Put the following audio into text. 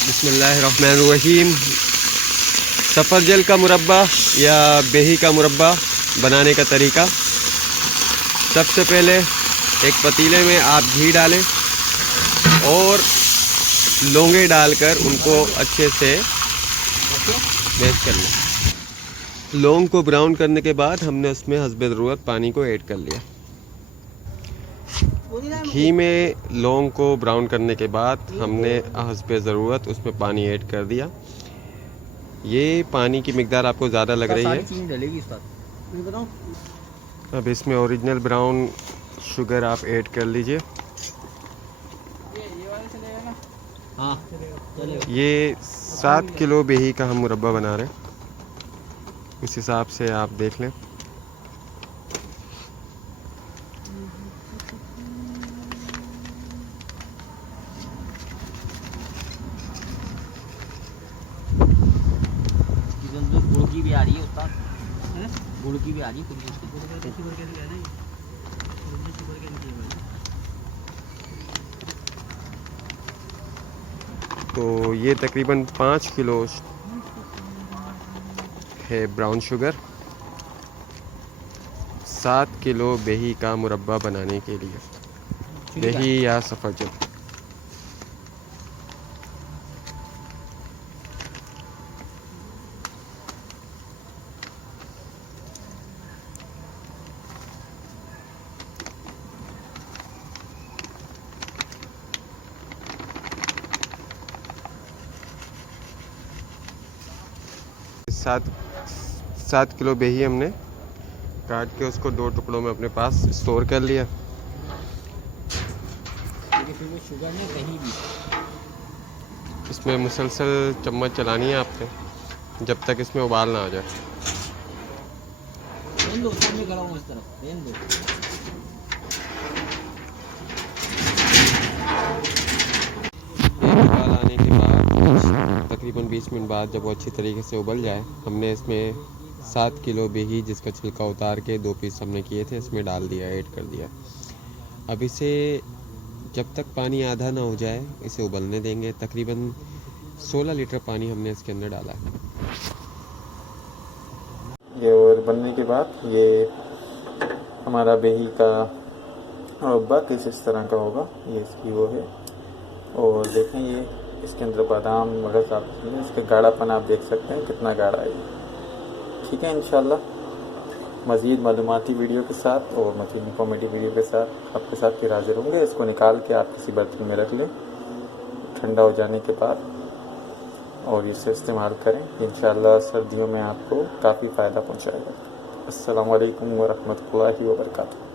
बिस्मिल्लाहिर्रहमानिर्रहीम। सफ़रजल का मुरब्बा या बेही का मुरब्बा बनाने का तरीका। सबसे पहले एक पतीले में आप घी डालें और लौंगे डालकर उनको अच्छे से मैश कर लें। लौंग को ब्राउन करने के बाद हमने उसमें हस्बे ज़रूरत पानी को ऐड कर लिया। घी में लौंग को ब्राउन करने के बाद हमने हस्बे ज़रूरत उसमें पानी ऐड कर दिया। ये पानी की मिकदार आपको ज़्यादा लग रही है। अब इसमें ओरिजिनल ब्राउन शुगर आप ऐड कर लीजिए। ये 7 किलो बेही का हम मुरब्बा बना रहे हैं, उस हिसाब से आप देख लें। गुड़ की भी आ रही है उस्ताद, गुड़ की भी आ रही है। तो ये तकरीबन 5 किलो है ब्राउन शुगर 7 किलो बेही का मुरब्बा बनाने के लिए, बेही या सफ़रजल। सात किलो बेही हमने काट के उसको 2 टुकड़ों में अपने पास स्टोर कर लिया। शुगर ने कहीं भी इसमें मुसलसल चम्मच चलानी है आपने जब तक इसमें उबाल ना आ जाए। उबाल आने के बाद तकरीबन 20 मिनट बाद जब वो अच्छी तरीके से उबल जाए, हमने इसमें 7 किलो बेही जिसका छिलका उतार के 2 पीस हमने किए थे इसमें डाल दिया, ऐड कर दिया। अब इसे जब तक पानी आधा ना हो जाए इसे उबलने देंगे। तकरीबन 16 लीटर पानी हमने इसके अंदर डाला है। ये और बनने के बाद ये हमारा बेही का मुरब्बा किस इस तरह का होगा, ये इसकी वो है। और देखें ये इसके अंदर बादाम मगज़ आप इसका गाढ़ापन आप देख सकते हैं कितना गाढ़ा है। ठीक है, इंशाल्लाह मज़ीद मालूमाती वीडियो के साथ और मज़ीद कॉमेडी वीडियो के साथ आपके साथ फिर हाजिर होंगे। इसको निकाल के आप किसी बर्तन में रख लें ठंडा हो जाने के बाद, और इसे इस्तेमाल करें। इंशाल्लाह सर्दियों में आपको काफ़ी फ़ायदा पहुँचाएगा। अस्सलामु अलैकुम व रहमतुल्लाहि व बरकातुहू।